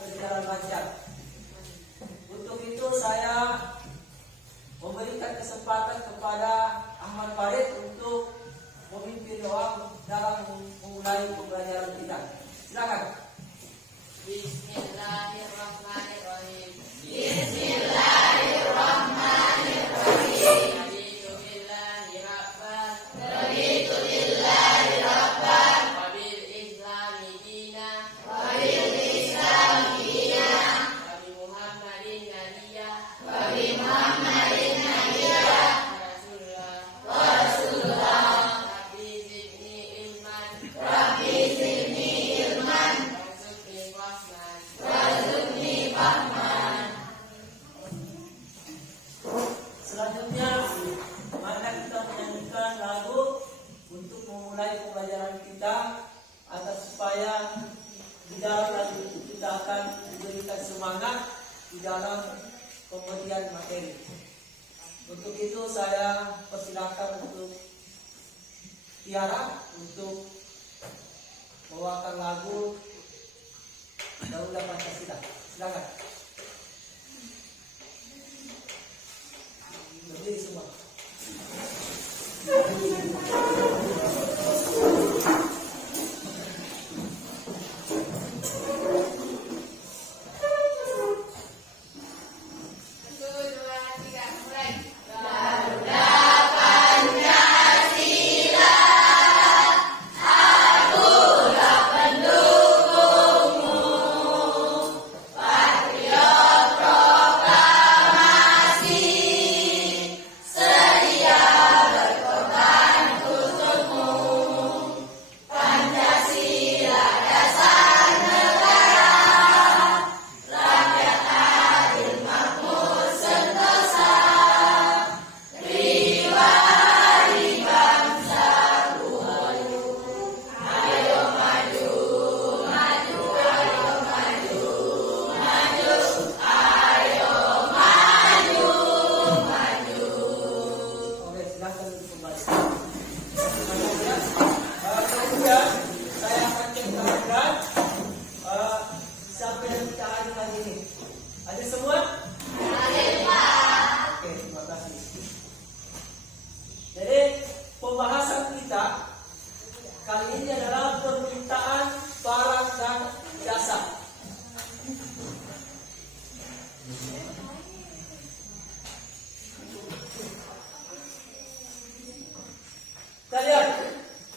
berjalan lancar. Untuk itu saya memberikan kesempatan kepada Ahmad Farid untuk memimpin doa dalam memulai pembelajaran kita. Silakan. Bismillahirrahmanirrahim. Bismillahirrahmanirrahim. Raditu billahi rabban wa bil islami dinan wa bi Muhammadin nabiyya wa rasulullah. Rabbi zidni ilman warzuqni fahman. Selanjutnya, mari kita menyanyikan lagu untuk memulai pembelajaran kita, agar supaya di dalam lagu itu kita akan diberikan semangat di dalam pemberian materi. Untuk itu saya persilakan untuk Tiara untuk membawakan lagu Garuda Pancasila. Silakan. Berdiri semua.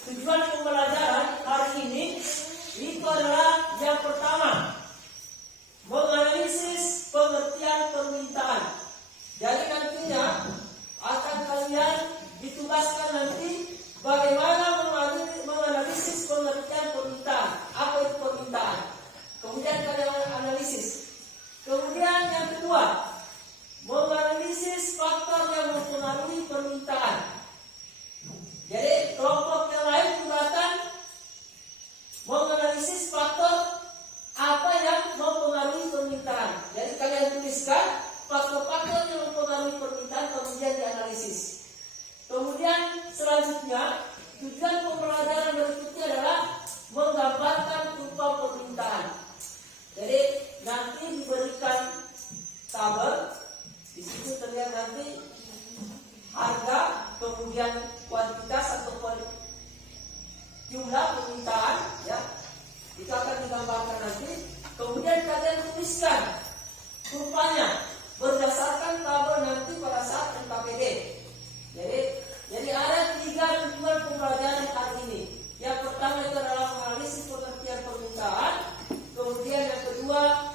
Tujuan pembelajaran hari ini itu adalah yang pertama, menganalisis pengertian permintaan. Jadi nantinya akan kalian ditugaskan nanti bagaimana menganalisis pengertian permintaan. Apa itu permintaan? Kemudian kalian analisis. Kemudian yang kedua, menganalisis faktor yang mempengaruhi permintaan. Jadi kelompok yang lain juga akan menganalisis faktor apa yang mempengaruhi permintaan. Jadi kalian tuliskan faktor-faktor yang mempengaruhi permintaan, kemudian dianalisis. Kemudian selanjutnya tujuan pembelajaran berikutnya adalah menggambarkan rupa permintaan. Jadi nanti diberikan tabel, di situ terlihat nanti harga, kemudian kuantitas atau jumlah permintaan, ya, itu akan digambarkan nanti. Kemudian kalian tuliskan rupanya berdasarkan tabel nanti pada saat NKPD. Jadi ada 3 tujuan pembelajaran hari ini. Yang pertama itu adalah menganalisis pengertian permintaan. Kemudian yang kedua,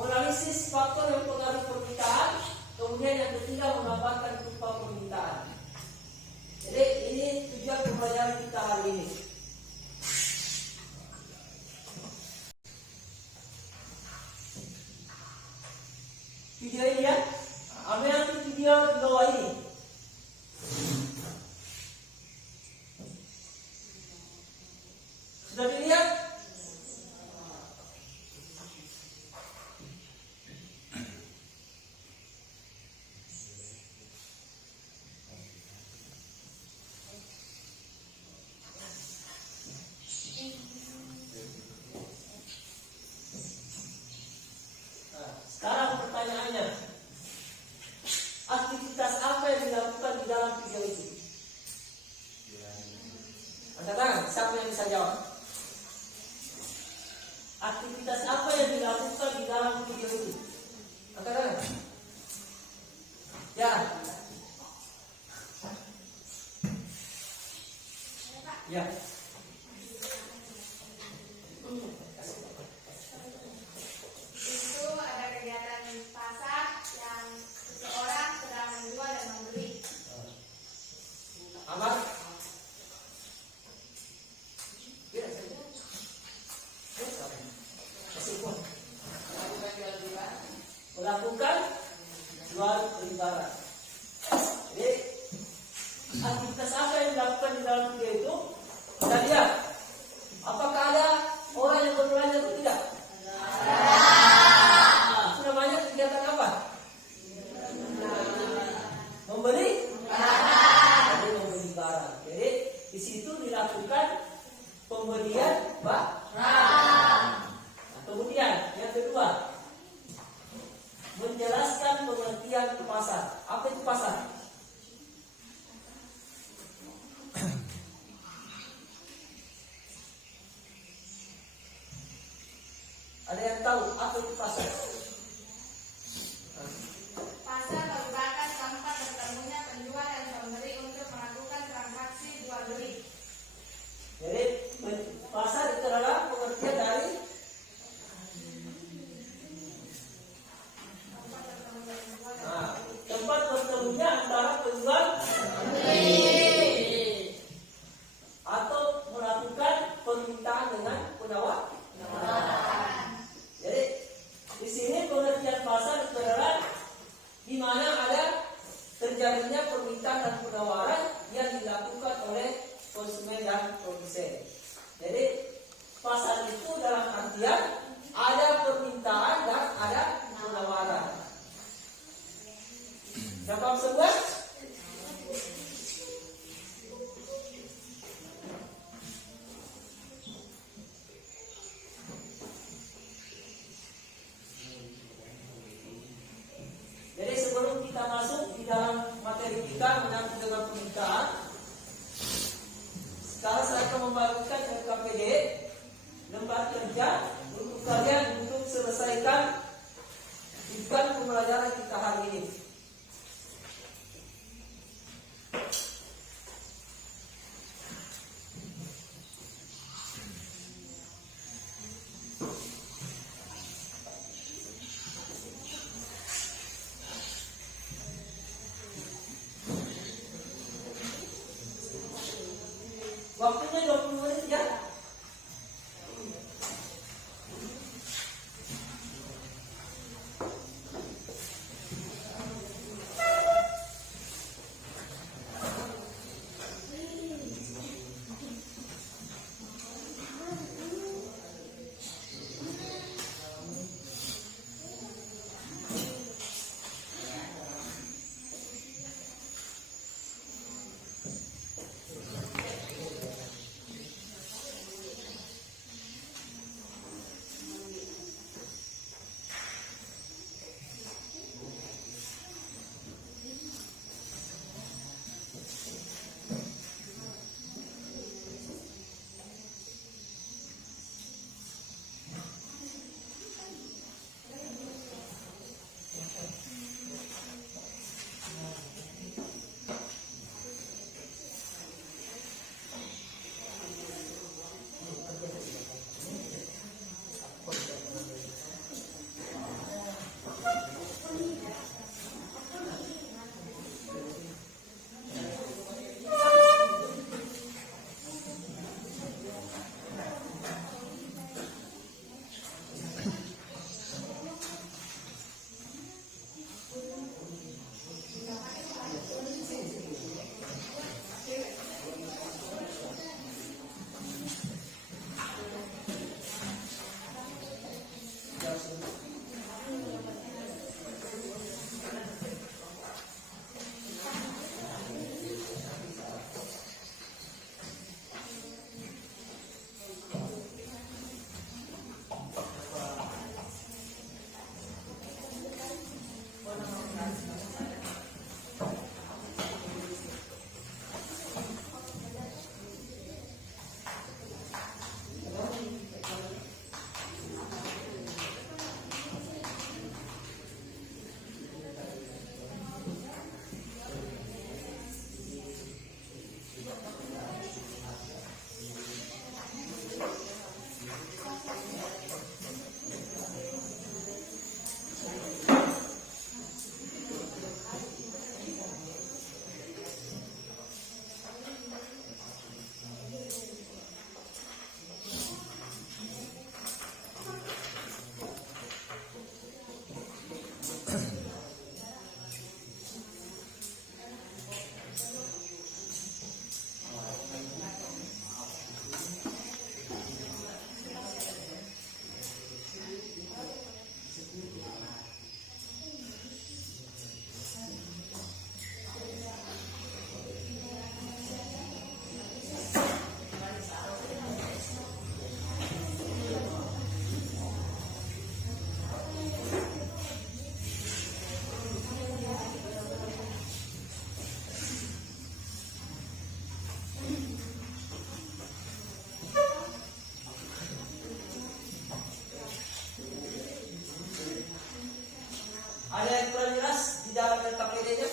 menganalisis faktor yang mempengaruhi permintaan. Kemudian yang ketiga, menggambarkan rupa permintaan. Jadi ini tujuan pembelajaran kita hari ini. Video ini ya, ambil nanti video di bawah ini. Sudah dilihat? melakukan jual beli barang. Jadi aktivitas apa yang dilakukan di dalam gereja itu? Kita lihat apakah ada orang yang berbelanja atau tidak? Itu namanya kegiatan apa? Membeli barang. Jadi di situ dilakukan pembelian barang. Kemudian yang kedua, menjelaskan pengertian pasar. Apa itu pasar? Ada yang tahu apa itu pasar? Pasar merupakan tempat bertemunya penjual dan pembeli untuk melakukan transaksi jual beli. Jadi pasar itu adalah pengertian dari tempat bertemunya antara penjual atau melakukan permintaan dengan penawaran. Jadi di sini pengertian pasar itu adalah di mana ada terjadinya permintaan dan penawaran yang dilakukan oleh konsumen dan produsen. Jadi pasar itu dalam artian ada permintaan dan ada penawaran. Siapa semua? Jadi sebelum kita masuk di dalam materi kita menyangkut dengan pernikahan, sekarang saya akan membagikan LKPD lembar kerja untuk kalian untuk selesaikan event pembelajaran kita hari ini. Waktunya 20 menit ya. Ada yang kurang jelas di dalam LKPD-nya?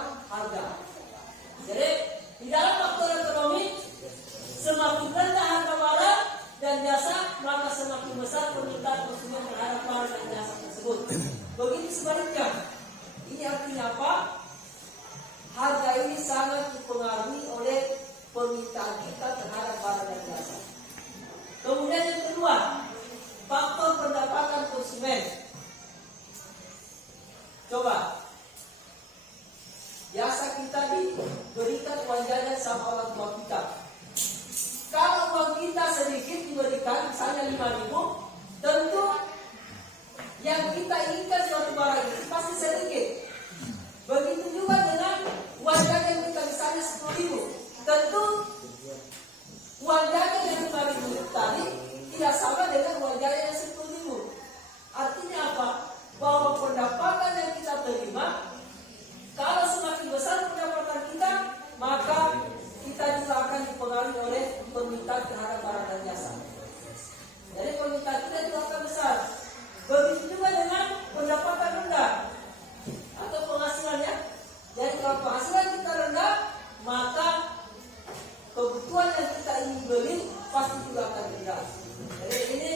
dalam harga. Jadi di dalam faktor ekonomi, semakin rendah harga barang dan jasa, maka semakin besar permintaan konsumen terhadap barang dan jasa tersebut. Begitu sebaliknya. Ini artinya apa? Harga ini sangat dipengaruhi oleh permintaan kita terhadap barang dan jasa. Kemudian yang kedua, faktor pendapatan konsumen. Coba, biasa kita diberikan uang jajan sama orang tua kita. Kalau uang kita sedikit diberikan, misalnya 5.000, tentu yang kita inginkan suatu barang itu pasti sedikit. Begitu juga dengan uang jajan kita misalnya 10.000. Tentu uang jajan yang 5.000 tadi tidak sama dengan uang jajan yang 10.000. Artinya apa? Bahwa pendapatan yang kita terima, kalau semakin besar pendapatan kita, maka kita juga akan dipengaruhi oleh permintaan terhadap barang dan jasa. Jadi permintaan kita juga akan besar. Begitu juga dengan pendapatan rendah atau penghasilannya. Jadi kalau penghasilan kita rendah, maka kebutuhan yang kita ingin beli pasti juga akan rendah. Jadi ini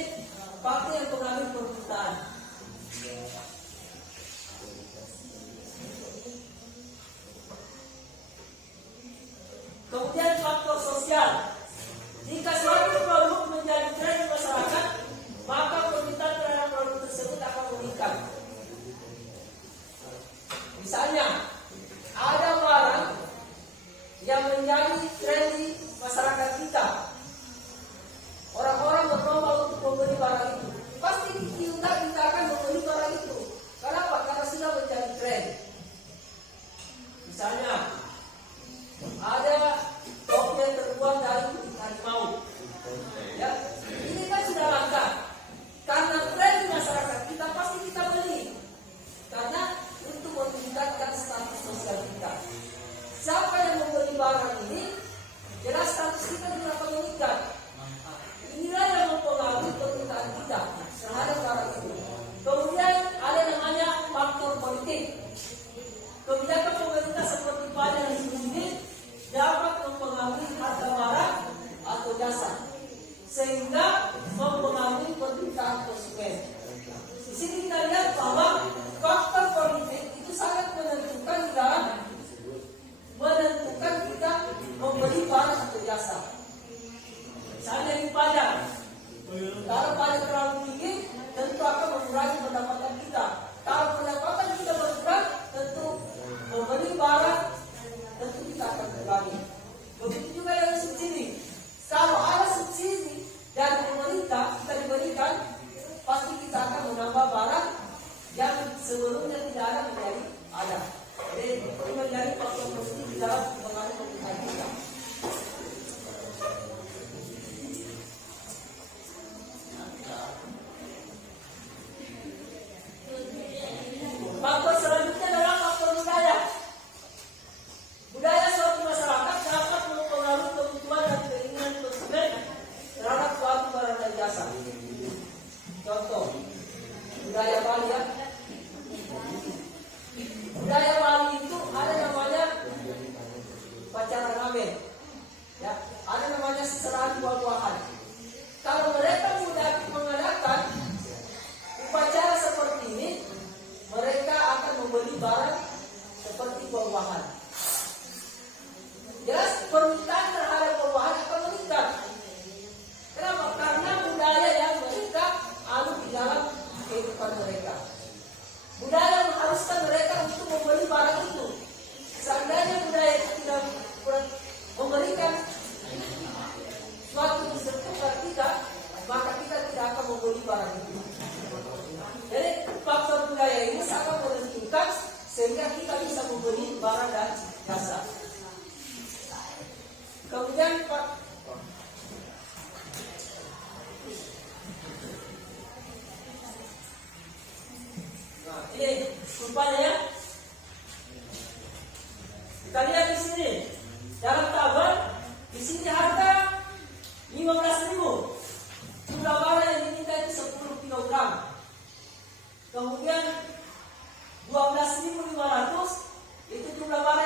faktor yang pengaruhi permintaan. Kemudian faktor sosial. Jika suatu produk menjadi tren di masyarakat, maka permintaan terhadap produk tersebut akan meningkat. Misalnya, ada barang yang menjadi tren di masyarakat kita. Orang-orang berlomba untuk membeli barang itu. Pasti kita akan membeli barang itu. Kenapa? Karena sudah menjadi tren. Misalnya, ada topi yang terbuat dari harimau. Ya, ini kan sudah langka. Karena tren di masyarakat kita pasti kita beli. Karena untuk meningkatkan status sosial kita. Siapa yang membeli barang ini, jelas status kita juga akan meningkat. Inilah yang mempengaruhi permintaan kita terhadap barang itu. Kemudian ada namanya faktor politik. Kebijakan pemerintah seperti pajak dan subsidi dapat mempengaruhi harga barang atau jasa, sehingga mempengaruhi permintaan konsumen. Di sini kita lihat bahwa faktor politik itu sangat menentukan kita membeli barang atau jasa. Misalnya di pajak, kalau pajak terlalu tinggi, tentu akan mengurangi pendapatan kita. Kalau pendapatan kita berkurang, tentu membeli barang tentu kita akan kurangi. Begitu juga dengan subsidi. Kalau ada subsidi dari pemerintah kita diberikan, pasti kita akan menambah barang yang sebelumnya tidak ada menjadi ada. Jadi ini menjadi faktor positif di dalam pengaruh permintaan kita. Faktor selanjutnya adalah faktor budaya. Budaya suatu masyarakat dapat mempengaruhi kebutuhan dan keinginan konsumen terhadap suatu barang dan jasa. Contoh, budaya Bali ya. Budaya Bali itu ada namanya upacara ngaben, ya. Ada namanya seserahan buah-buahan. Kalau mereka mengadakan upacara seperti ini, mereka akan membeli barang seperti buah-buahan. Jelas permintaan terhadap buah-buahan akan meningkat. Kenapa? Karena budaya yang mereka alami di dalam kehidupan mereka. Budaya mengharuskan mereka untuk membeli barang itu. Seandainya budaya itu tidak memberikan suatu kesentuhan kita, maka kita tidak akan membeli barang itu. Jadi faktor budaya ini sangat menentukan sehingga kita bisa membeli barang dan jasa. Kemudian ini rupanya ya. Kita lihat di sini dalam tabel, di sini harga 15.000. Jumlah barang yang diminta itu 10 kg. Kemudian 12.500 itu jumlah barang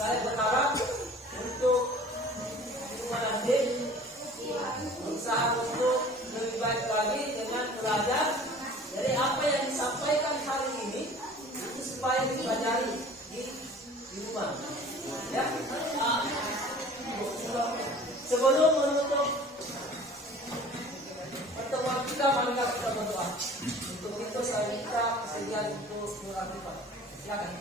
saya berharap untuk semua nanti berusaha untuk lebih baik lagi dengan belajar dari apa yang disampaikan hari ini itu supaya dipelajari di rumah. Ya, sebelum menutup pertemuan kita, mari kita berdoa. Untuk itu saya minta kesediaan untuk mengaktifkan. Silakan.